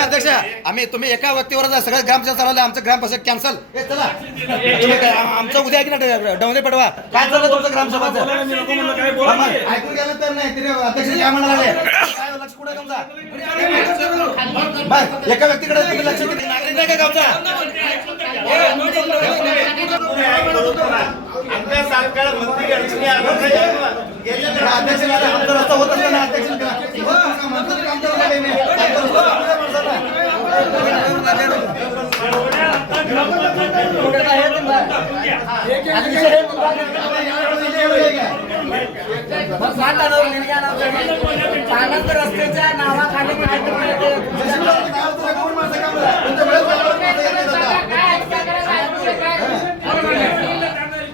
तुम्ही अध्यक्ष आम्ही तुम्ही एका व्यक्तीवर सगळं ग्रामसेवक चालवलं आमचं ग्रामपंचायत कॅन्सल चला. तुम्ही काय, आम- आमचं उद्या की ना डवणे पडवा. काय चाललं तुमचं ग्रामसभाचं? ऐकून गेलं तर नाही अध्यक्ष काय म्हणाले काय लक्ष कुठे तुमचा? बरं, एका व्यक्तीकडे तुम्ही लक्ष. नागरिक नाही का गावचा? अध्यक्ष आमचा रस्ता होत असला ना अध्यक्ष माणसाचं काम करत नाही नाही. आमचा रस्ता आपल्या माणसाला. पाण्यात रस्त्याच्या नावाखाली काय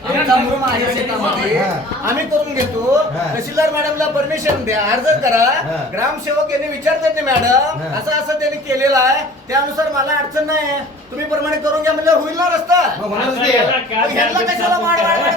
आमचा रूम आहे शेतामध्ये आम्ही करून घेतो तहसीलदार मॅडमला परमिशन द्या अर्ज करा ग्रामसेवक यांनी विचारतात ना मॅडम असं असं त्यांनी केलेलं आहे त्यानुसार मला अडचण नाही तुम्ही प्रमाणे करून घ्या म्हणजे होईल ना रस्ता ते. ह्यांना कशाला माड करायला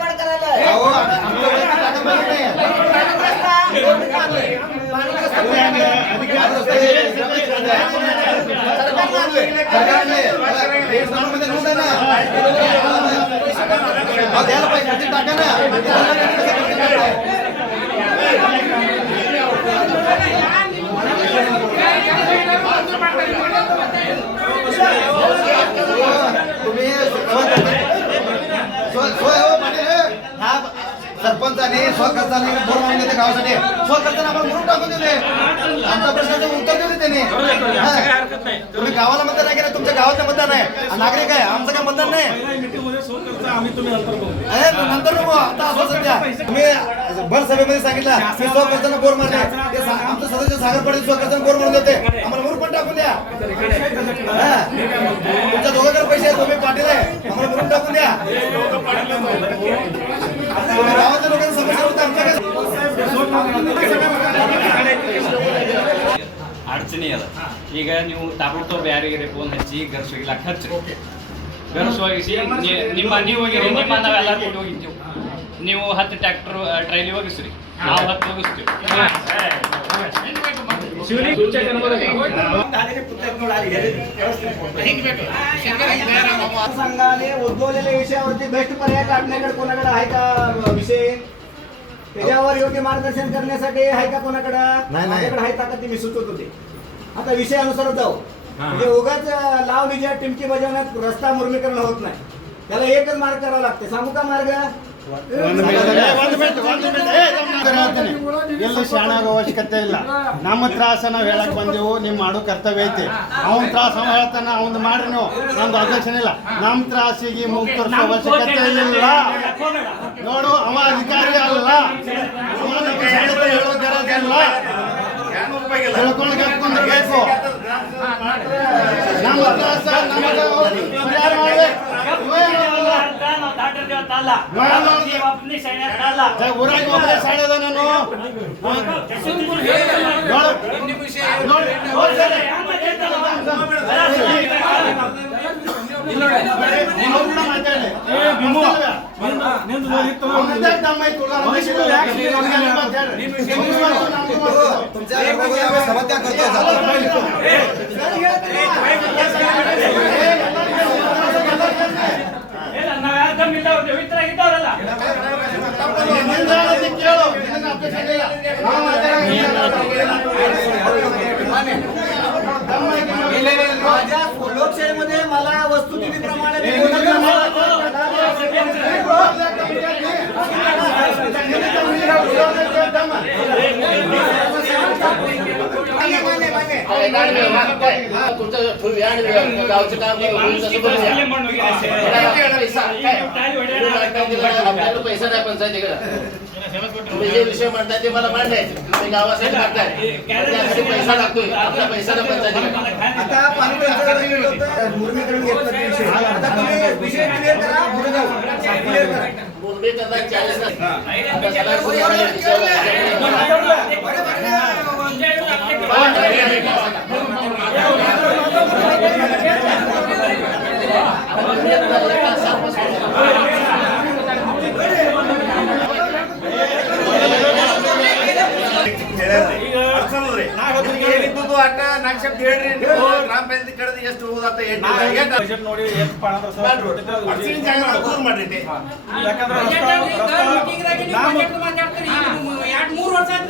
द्यायला पाहिजे. किती टाका ना. सरपंचाने स्वखर्चाने बोर मागून घेते गावासाठी. स्वखर्चाने आपण म्हणून टाकून देते आमच्या प्रश्नाचं उत्तर देते त्यांनी. तुम्ही गावाला मतदान नाही केलं तुमच्या गावाचं मतदान आहे. नागरिक आहे आमचं काय मतदान नाही. अरे, नंतर नको आता असं सध्या. तुम्ही भर सभेमध्ये सांगितलं मी स्वखर्चानं बोर मारले. ते सा- आमचं सदस्य सागर पडेल स्वखर्चानं बोर मारून देते. आम्हाला टाकून द्या हा. तुमच्या दोघांकडे पैसे आहेत तुम्ही पाटील आहे आम्हाला मुरुड टाकून द्या तुम्ही गावाच्या लोकांना समस्या होतं आमच्या काय ಅಡಚಣೆ ಅದ ಈಗ ನೀವು ತಾಬಡ್ತೋ ಬ್ಯಾರಿಗೆ ಫೋನ್ ಹಚ್ಚಿ ಗರ್ಸೋಗಿಲಾಕ ಹಚ್ಚ್ರಿ ಗರ್ಸೋಗಿಸಿ ನಿಮ್ಮ ನೀವು ಹೋಗಿರಿ ನಿಮ್ಮ ನಾವೆಲ್ಲ ಕೂಡಿ ಹೋಗಿರ್ತೀವಿ ನೀವು ಹತ್ತು ಟ್ರ್ಯಾಕ್ಟರ್ ಟ್ರೈಲಿ ಹೋಗಿಸ್ರಿ ನಾವು ಹತ್ತು ಹೋಗಿಸ್ತೀವಿ संघाने उद्भवलेल्या विषयावरती बेस्ट पर्याय काढण्याकडे कोणाकडे आहे का विषय? त्याच्यावर योग्य मार्गदर्शन करण्यासाठी आहे का कोणाकडे. माझ्याकडे आहे ताकद ती मी सुचवत होते आता विषयानुसार जाऊ. म्हणजे उगाच लाव विजय टिमकी बजावण्यात रस्ता मुर्मीकरण होत नाही. त्याला एकच मार्ग करावा लागते. सांगू का मार्ग? ಎಲ್ಲ ಶಾಣಾಗ ಅವಶ್ಯಕತೆ ಇಲ್ಲ. ನಮ್ಮ ತ್ರಾಸ ನಾವು ಹೇಳಕ್ ಬಂದೆವು ನಿಮ್ ಮಾಡೋ ಕರ್ತವ್ಯ ಐತಿ. ಅವನ್ ತ್ರಾಸ ಅವ ಹೇಳ್ತಾನ ಅವ್ನು ಮಾಡ್ರಿ ನೀವು. ನಮ್ದು ಅಧ್ಯಕ್ಷನ ಇಲ್ಲ. ನಮ್ಮ ತ್ರಾಸಿಗೆ ಮುಗ್ ತೋರಿಸೋ ಅವಶ್ಯಕತೆ ಇಲ್ಲ. ನೋಡು ಅವ ಅಧಿಕಾರಿ ಅಲ್ಲ. ತಿಳ್ಕೊಂಡು ಕರ್ಕೊಂಡಿರ್ಬೇಕು ನಮ್ಮ ತ್ರಾಸ ನಮಗೆ ದೇವತಲ್ಲ ಒಬ್ಬನೇ ಸೈನ್ಯದಲ್ಲ ಊರಾಗ ಒಬ್ಬನೇ ಸೈನ್ಯದ ನಾನು ಸಮಸ್ಯೆ आपल्याला पैसा नाही पंचायतीकडे तुम्ही जे विषय म्हणताय ते मला मांडायचे तुम्ही गावासाठी मागताय त्यासाठी पैसा लागतोय आपला पैसा ना पंचायतीकडे आता पाणी विषय आता तुम्ही विषय क्लिअर करा पुढे जाऊ. क्लिअर करा Yeah. ಇದ್ದುದು ಆಟ ನಾಲ್ಕು ಶಬ್ದ ಹೇಳ್ರಿ. ನೀವು ಗ್ರಾಮ ಪಂಚಾಯತಿ ಕಡೆದು ಎಷ್ಟು ಹೋದಾತ ಎಂಟು ನೋಡಿ ಮಾಡ್ರಿ ಯಾಕಂದ್ರೆ ರಸ್ತೆ ನಾ ವರ್ಷ ಆಯ್ತು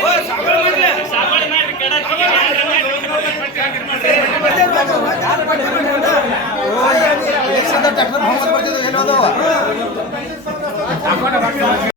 ಚಾಳಿಸ್ ಮಳೆಗಾಲ ಸ್ವಂತ ಕಡೆ ನೀರೇ ಮೂರು ವರ್ಷ ಆಯ್ತು. ನಾವು ಅಟ್ಟ ಸಂಬಂಧ ಸಿಟಿಂಗ್ ಬರ್ನಾಡ್ ಮಾಡ್ತಿದ್ರೆ ಅವತ್ತು ಎಲೆಕ್ಷನ್ ಟ್ರ್ಯಾಕ್ಟರ್ ಬರ್ತಿದ್ದು ಏನೋ ಅದು